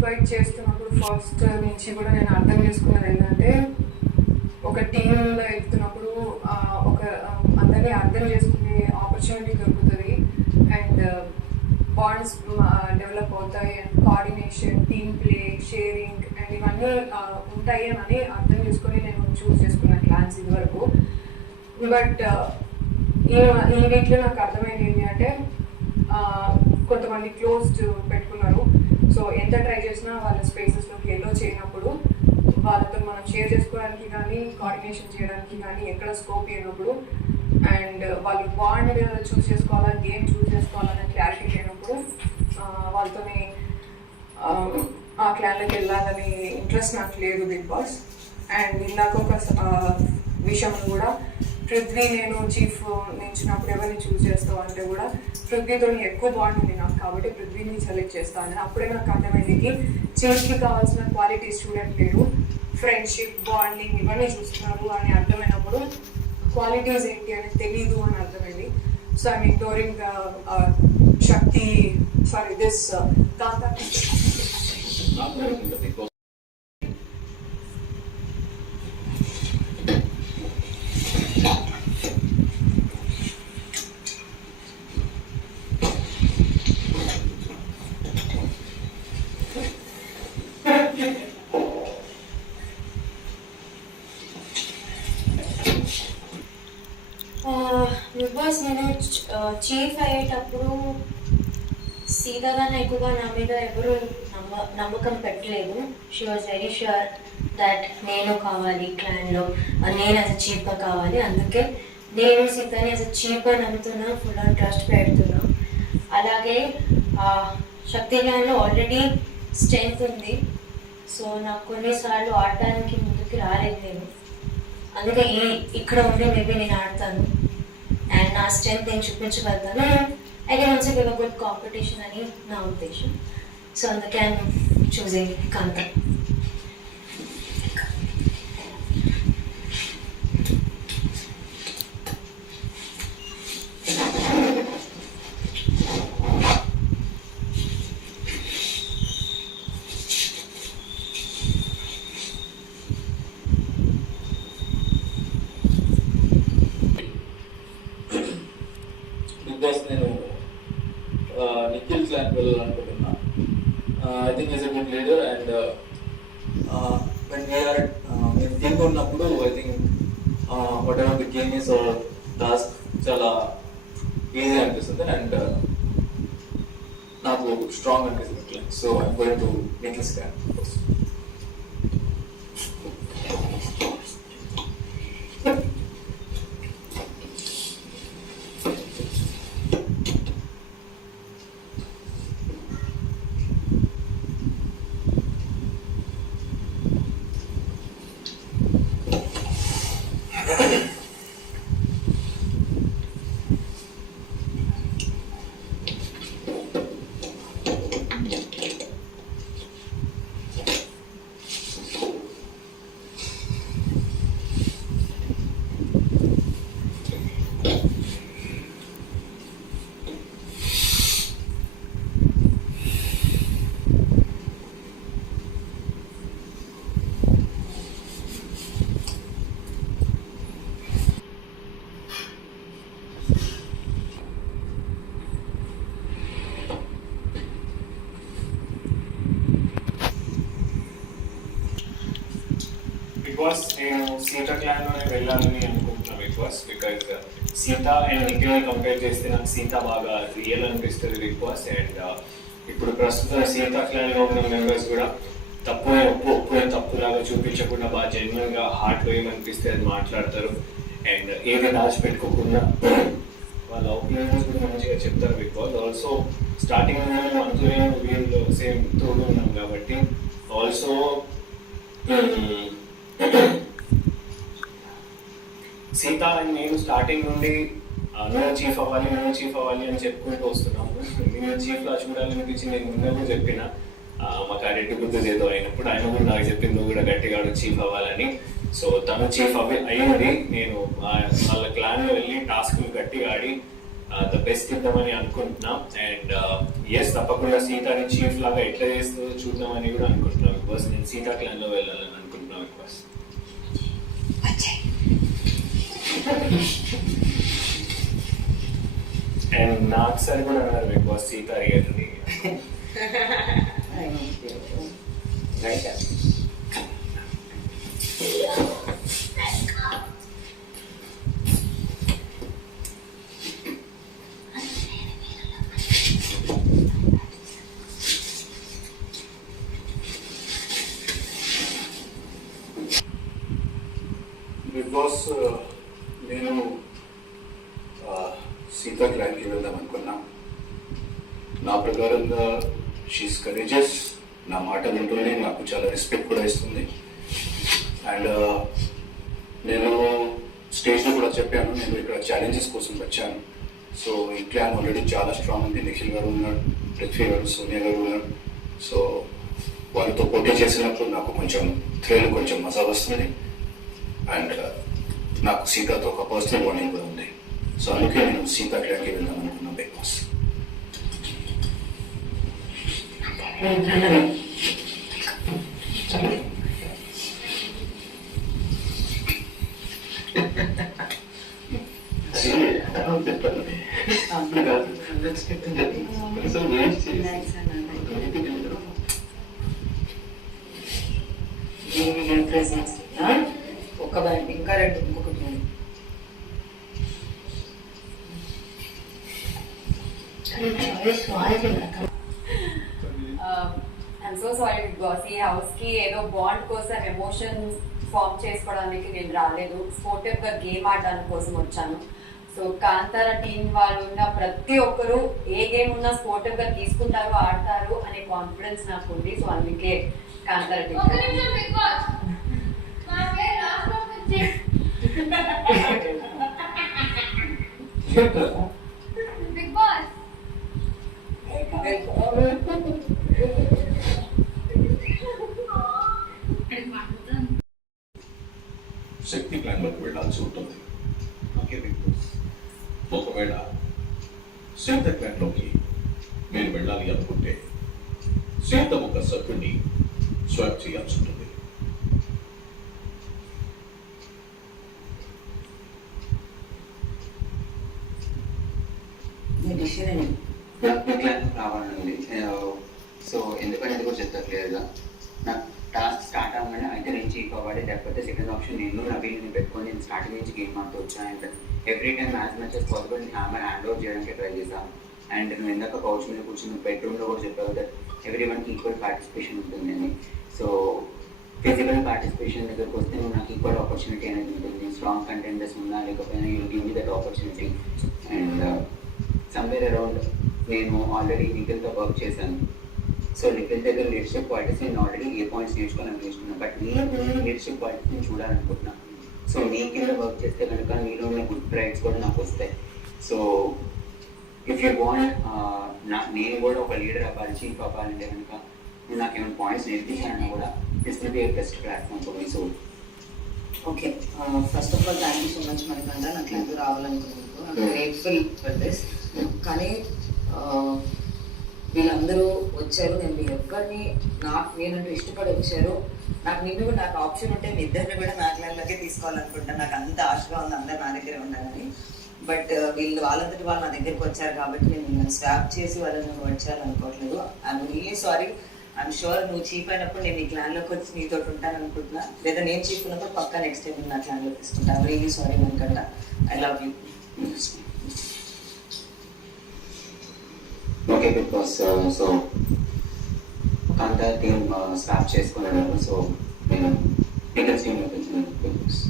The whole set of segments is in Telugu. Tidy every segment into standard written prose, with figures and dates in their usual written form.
ఇన్వైట్ చేస్తున్నప్పుడు ఫస్ట్ నుంచి కూడా నేను అర్థం చేసుకున్నది ఏంటంటే, ఒక టీంలో వెళ్తున్నప్పుడు ఒక అందరినీ అర్థం చేసుకునే ఆపర్చునిటీ దొరుకుతుంది అండ్ బాండ్స్ డెవలప్ అవుతాయి and coordination, team play, sharing and ఇవన్నీ ఉంటాయి అని అర్థం చేసుకొని నేను చూస్ చేసుకున్న క్లాన్స్ ఇదివరకు. బట్ ఈ వీక్లో నాకు అర్థమైంది ఏంటి అంటే, కొంతమంది క్లోజ్డ్ పెట్టుకున్నారు. సో ఎంత ట్రై చేసినా వాళ్ళ స్పేసెస్లోకి ఎలో చేయనప్పుడు, వాళ్ళతో మనం షేర్ చేసుకోవడానికి కానీ కోఆర్డినేషన్ చేయడానికి కానీ ఎక్కడ స్కోప్ అయినప్పుడు అండ్ వాళ్ళు బాండ్ చూస్ చేసుకోవాలా, గేమ్ చూస్ చేసుకోవాలనే క్లారిటీ లేనప్పుడు వాళ్ళతోనే ఆ క్లాన్లోకి వెళ్ళాలని ఇంట్రెస్ట్ నాకు లేదు బిగ్ బాస్. అండ్ ఇందాక ఒక విషయం కూడా, పృథ్వీ నేను చీఫ్ నించినప్పుడు ఎవరిని చూస్ చేస్తావు అంటే కూడా పృథ్వీతో ఎక్కువ బాండ్ ఉంది నాకు, కాబట్టి పృథ్వీని సెలెక్ట్ చేస్తాను. అప్పుడే నాకు అర్థమైంది చీఫ్కి కావాల్సిన క్వాలిటీ స్టూడెంట్ లేరు, ఫ్రెండ్షిప్, బాండింగ్ ఇవన్నీ చూస్తున్నారు అని అర్థమైనప్పుడు క్వాలిటీస్ ఏంటి అని తెలీదు అని అర్థమైంది. So I mean during Shakti sorry this Kanta Bigg Boss నేను చీఫ్ అయ్యేటప్పుడు సీతగానే ఎక్కువగా నా మీద ఎవరు నమ్మకం పెట్టలేదు. She was very sure that నేను కావాలి క్లాన్లో, నేను యాజ్ అ చీఫ్గా కావాలి. అందుకే నేను సీతని యాజ్ అ చీఫ్గా నమ్ముతున్నా, ఫుల్ ఆన్ ట్రస్ట్ పెడుతున్నా. అలాగే శక్తి క్లాన్లో ఆల్రెడీ స్ట్రెంగ్త్ ఉంది. సో నాకు కొన్నిసార్లు ఆడటానికి ముందుకు రాలేదు నేను, అందుకే ఇక్కడ ఉండి మేబీ నేను ఆడతాను అండ్ నా స్ట్రెంగ్త్ నేను చూపించగలుగుతాను. I can also give a good competition అని నా ఉద్దేశం. సో అందుకే ఐఎమ్ చూసింగ్ కాంతా. నేను నిఖిల్ క్లాన్ వెళ్ళాలనుకుంటున్నా. I think is a good leader and మేము టీమ్గా ఉన్నప్పుడు I think whatever the game is task చాలా ఈజీ అనిపిస్తుంది అండ్ నాకు స్ట్రాంగ్ అనిపిస్తుంది clan. So I'm going to నిఖిల్స్ క్లాన్. బికాస్ నేను సీత క్లాన్లోనే వెళ్ళాలని అనుకుంటున్నాను బికాస్ సీత అండ్ నిఖిల్ని కంపేర్ చేస్తే నాకు సీత బాగా రియల్ అనిపిస్తుంది బికాస్. అండ్ ఇప్పుడు ప్రస్తుతం సీత క్లాన్లో ఉన్న మెంబర్స్ కూడా ఒప్పునే తప్పులాగా చూపించకుండా బాగా జెన్యున్గా హార్ట్ ఏమనిపిస్తే అది మాట్లాడతారు అండ్ ఏది దాచిపెట్టుకోకుండా వాళ్ళ ఒపీనియన్స్ కూడా మంచిగా చెప్తారు. బికాస్ ఆల్సో స్టార్టింగ్ మనతో వీళ్ళు సేమ్ తోడు ఉన్నాం కాబట్టి ఆల్సో సీత అండ్ నేను స్టార్టింగ్ నుండి నువ్వు చీఫ్ అవ్వాలి అని చెప్పుకుంటూ వస్తున్నాము. నేను చీఫ్లా చూడాలనిపించి నేను ముందు చెప్పిన మాకు ఆ రెడ్డి బుద్ధి ఏదో అయినప్పుడు ఆయన కూడా నాకు చెప్పింది నువ్వు కూడా గట్టిగా చీఫ్ అవ్వాలని. సో తను చీఫ్ అయ్యింది. నేను వాళ్ళ క్లాన్లో వెళ్ళి టాస్క్లు గట్టిగా ఆడి ద బెస్ట్ ఇద్దామని అనుకుంటున్నాం. అండ్ ఎస్, తప్పకుండా సీతాని చీఫ్ లాగా ఎట్లా చేస్తుందో చూద్దామని కూడా అనుకుంటున్నాం. బికాస్ నేను సీతా క్లాన్ లో వెళ్ళాలని అనుకుంటున్నాం. బికాస్ అండ్ నాకు సార్ కూడా అన్నారు బికాస్ సీతా రియల్ని బిగ్ బాస్ నేను సీతా క్లాన్కి వెళ్దాం అనుకున్నా. నా ప్రకారంగా షీస్ కరేజెస్, నా మాట వింటుంది, నాకు చాలా రెస్పెక్ట్ కూడా ఇస్తుంది. అండ్ నేను స్టేజ్లో కూడా చెప్పాను, నేను ఇక్కడ ఛాలెంజెస్ కోసం వచ్చాను. సో ఈ క్లాన్ ఆల్రెడీ చాలా స్ట్రాంగ్ ఉంది. నిఖిల్ గారు ఉన్నాడు, పృథ్వీ గారు, సోనియా గారు ఉన్నారు. సో వాళ్ళతో పోటీ చేసినప్పుడు నాకు కొంచెం థ్రిల్, కొంచెం మజా వస్తుంది. అండ్ నాకు సీతాతో ఒక పర్సనల్ బాండింగ్ కూడా ఉంది. సో అందుకే నేను సీతా క్లాన్కి వెళ్దాం అనుకున్నాను బిగ్ బాస్. ఒక బ్యాండ్ ఇంకా రెండు ఇంకొకటి ఉంది. I'm so sorry Bigg Boss. ఈ హౌస్ కి ఏదో బాండ్ కోసం ఎమోషన్ ఫామ్ చేసుకోవడానికి నేను రాలేదు. స్పోర్టివ్ గా గేమ్ ఆడడానికి కోసం వచ్చాను. సో కాంతార టీం వాళ్ళు ఉన్న ప్రతి ఒక్కరు ఏ గేమ్ ఉన్నా స్పోర్టివ్ గా తీసుకుంటారు, ఆడతారు అనే కాన్ఫిడెన్స్ నాకు ఉంది. సో అందుకే కాంతార టీం. బిగ్ బాస్ శక్తి ప్లాన్లోకి వెళ్ళాల్సి ఉంటుంది. ఓకే బిగ్ బాస్, ఒకవేళ సీత ప్లాన్లోకి మీరు వెళ్ళాలి అనుకుంటే సీత ఒక సభ్యుడిని స్వాప్ చేయాల్సి ఉంటుంది. రావాలండి. సో ఎందుకనేది కూడా చెప్తా క్లియర్గా. నాకు టాస్క్ స్టార్ట్ అవ్వగానే అయితే నేను చీఫ్ అవ్వాలి, లేకపోతే సెకండ్ ఆప్షన్ నేను నవీల్ని పెట్టుకొని నేను స్టార్టింగ్ నుంచి గేమ్ ఆడుతూ వచ్చాను. And every time as much as possible ఆమె హ్యాండ్ ఓవర్ చేయడానికి ట్రై చేశాను. అండ్ నువ్వు ఇందాక కౌచ్ మీద కూర్చుని బెడ్రూమ్లో కూడా చెప్పావు దట్ ఎవ్రీ వన్కి ఈక్వల్ పార్టిసిపేషన్ ఉంటుంది అని. సో ఫిజికల్ పార్టిసిపేషన్ దగ్గరకు వస్తే నువ్వు నాకు ఈక్వల్ ఆపర్చునిటీ అనేది ఉంటుంది. స్ట్రాంగ్ కంటెండర్స్ ఉన్నా లేకపోయినా you give me that opportunity. And somewhere around నేను ఆల్రెడీ నిఖిల్తో వర్క్ చేశాను. సో నిఖిల్ దగ్గర లీడర్షిప్ క్వాలిటీస్ నేను ఆల్రెడీ ఏ పాయింట్స్ నేర్చుకున్నాను. బట్ నేను లీడర్షిప్ క్వాలిటీస్ నేను చూడాలనుకుంటున్నాను. సో నీ కింద వర్క్ చేస్తే కనుక నీలో ఉన్న గుడ్ ట్రైట్స్ కూడా నాకు వస్తాయి. సో ఇఫ్ యూ వాంట్ నేను కూడా ఒక లీడర్ అవ్వాలి, చీఫ్ అవ్వాలంటే కనుక నువ్వు నాకు ఏమైనా పాయింట్స్ నేర్పించాలన్నా కూడా this will be a best platform for me. So okay, first of all thank you so much మనకంట. నాకు ఎందుకు రావాలనుకున్నాను, ఐఎమ్ గ్రేట్ఫుల్ ఫర్ దిస్. కానీ వీళ్ళందరూ వచ్చారు, నేను మీ ఒక్కరిని నేనంటూ ఇష్టపడి వచ్చారు. నాకు ఆప్షన్ ఉంటే మీ ఇద్దరిని కూడా నా క్లాన్లోకే తీసుకోవాలనుకుంటాను. నాకు అంత ఆశగా ఉంది అందరు నా దగ్గర ఉండాలని. బట్ వాళ్ళంతటి వాళ్ళు నా దగ్గరికి వచ్చారు కాబట్టి నేను మిమ్మల్ని స్వాప్ చేసి వాళ్ళని వచ్చారనుకోవట్లేదు. I'm really sorry. I'm sure నువ్వు చీఫ్ అయినప్పుడు నేను ఈ క్లాన్లోకి వచ్చి నీతో ఉంటాను అనుకుంటున్నా. లేదా నేను చీఫ్ ఉన్నప్పుడు పక్కా నెక్స్ట్ టైం నా క్లాన్లో తీసుకుంటాను. ఐఎమ్ రియలీ సారీ మనకంట. I love you. Okay Bigg Boss, so Kanta team swap చేసుకున్నాను. సో నేను నిఖిల్స్ టీంలోకి వెళ్తున్నాను బిగ్ బాస్.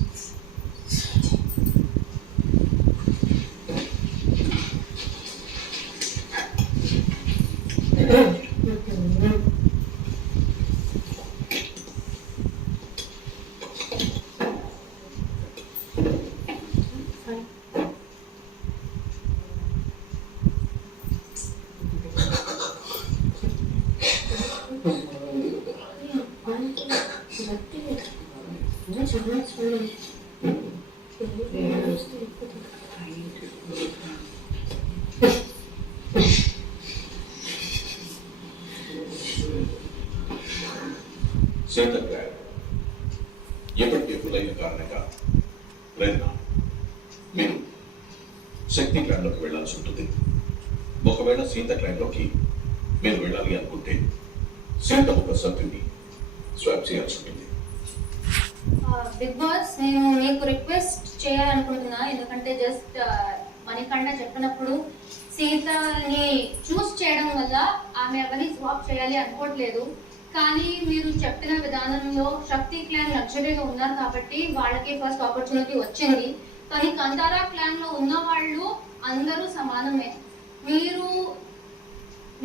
సీత క్లాన్ ఎప్పటికీ ఎప్పుడైన కారణంగా ప్రేరణ మీరు శక్తి క్లాన్లోకి వెళ్లాల్సి ఉంటుంది. ఒకవేళ సీత క్లాన్లోకి మీరు వెళ్ళాలి అనుకుంటే సీత ఒక సభ్యుని స్వాప్ చేయాల్సి ఉంటుంది. బిగ్ బాస్, నేను మీకు రిక్వెస్ట్ చేయాలనుకుంటున్నా. ఎందుకంటే జస్ట్ మణికంఠ చెప్పినప్పుడు సీతని చూస్ చేయడం వల్ల ఆమె ఎవరిని స్వాప్ చేయాలి అనుకోవట్లేదు. కానీ మీరు చెప్పిన విధానంలో శక్తి క్లాన్ లగ్జరీగా ఉన్నారు కాబట్టి వాళ్ళకి ఫస్ట్ ఆపర్చునిటీ వచ్చింది. కానీ కంతారా క్లాన్ లో ఉన్న వాళ్ళు అందరూ సమానమే. మీరు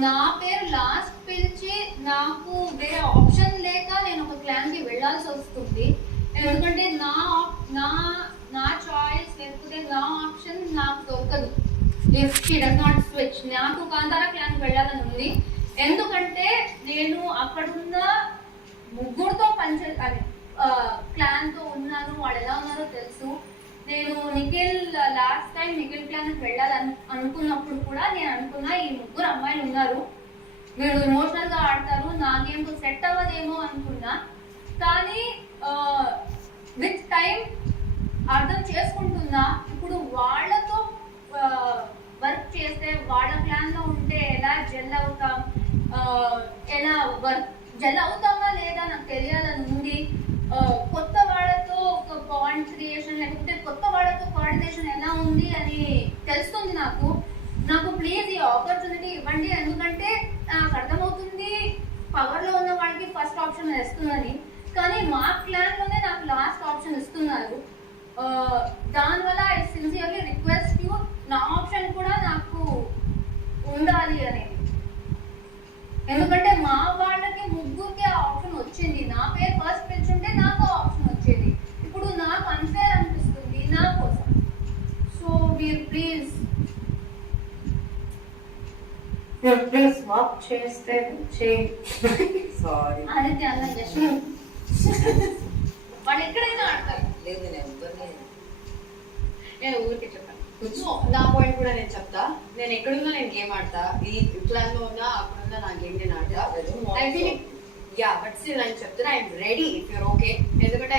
నా పేరు లాస్ట్ పిలిచి నాకు వేరే ఆప్షన్ లేక నేను ఒక క్లాన్ కి వెళ్ళాల్సి వస్తుంది. ఎందుకంటే నా చాయిస్ లేకపోతే నా ఆప్షన్ నాకు దొరకదు if she does not switch. నాకు కాంతారా క్లాన్ వెళ్ళాలని ఉంది. ఎందుకంటే నేను అక్కడున్న ముగ్గురుతో క్లాన్ తో ఉన్నాను, వాళ్ళు ఎలా ఉన్నారో తెలుసు. నేను Nikhil last time Nikhil clan వెళ్ళాలని అనుకున్నప్పుడు కూడా నేను అనుకున్నా ఈ ముగ్గురు అమ్మాయిలు ఉన్నారు, వీళ్ళు ఎమోషనల్ గా ఆడతారు, నా గేమ్ కు సెట్ అవ్వదేమో అనుకున్నా. కానీ విత్ టైం అర్థం చేసుకుంటున్నా ఇప్పుడు వాళ్ళతో వర్క్ చేస్తే వాళ్ళ ప్లాన్ లో ఉంటే ఎలా జెల్ అవుతాం, ఎలా వర్క్ జెల్ అవుతామా లేదా నాకు తెలియాలని ఉంది. కొత్త వాళ్ళతో ఒక బాండ్ క్రియేషన్ లేకపోతే కొత్త వాళ్ళతో కోఆర్డినేషన్ ఎలా ఉంది అని తెలుస్తుంది నాకు. ప్లీజ్ ఈ ఆపర్చునిటీ ఇవ్వండి. ఎందుకంటే నాకు అర్థమవుతుంది పవర్ లో ఉన్న వాళ్ళకి ఫస్ట్ ఆప్షన్ ఇస్తుందని, కానీ మా క్లాన్ లోనే నాకు లాస్ట్ ఆప్షన్ ఇస్తున్నారు. దానివల్ల ఐ సిన్సియర్లీ రిక్వెస్ట్ యూ, నా ఆప్షన్ కూడా నాకు ఉండాలి అనేది. ఎందుకంటే మా వాళ్ళకి ముగ్గురికి ఆ ఆప్షన్ వచ్చింది, నా పేరు ఫస్ట్ పిలిచుంటే నాకు ఆ ఆప్షన్ వచ్చేది. ఇప్పుడు నాకు అన్ఫేర్ అనిపిస్తుంది నా కోసం. సో మీరు ప్లీజ్ వాక్ చేస్తే సారీ ఆదిత్య అన్న జస్ట్ వాళ్ళు ఎక్కడైనా ఆడతారు. లేదు నేను ఎవరిని నేను ఊరికి చెప్పాను. సో నా పాయింట్ కూడా నేను చెప్తా. నేను ఎక్కడున్నా నేను గేమ్ ఆడతా, ఈ ప్లాన్ లో ఉన్నా అక్కడున్నా నా గేమ్ నేను ఆడతా. I feel yeah, but still నేను చెప్తున్నా I'm ready if you're okay. ఎందుకంటే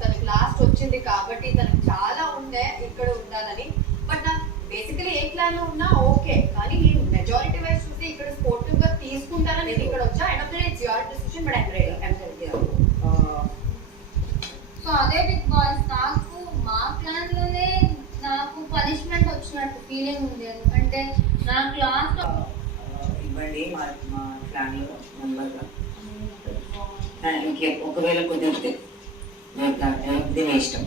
తనకి లాస్ట్ వచ్చింది కాబట్టి తనకు చాలా ఉండే ఇక్కడ ఉండాలని. బట్ నాకు బేసికలీ ఏ ప్లాన్ లో ఉన్నా ఓకే, కానీ నేను మెజారిటీ వైజ్ చూస్తే ఇక్కడ స్పోర్టివ్ గా తీసుకుంటానని నేను ఇక్కడ వచ్చా. And of it's your decision, but I'm ready. So అదే బిగ్ బాస్, నాకు మా ప్లాన్ లోనే నాకు పనిష్మెంట్ వచ్చినట్టు ఫీలింగ్ ఉంది. ఎందుకంటే నాకు లాస్ట్ ఇవ్వండి మా ప్లాన్ లో మెంబర్గా. ఇంకే ఒకవేళ కుదిరితే మీ ఇష్టం.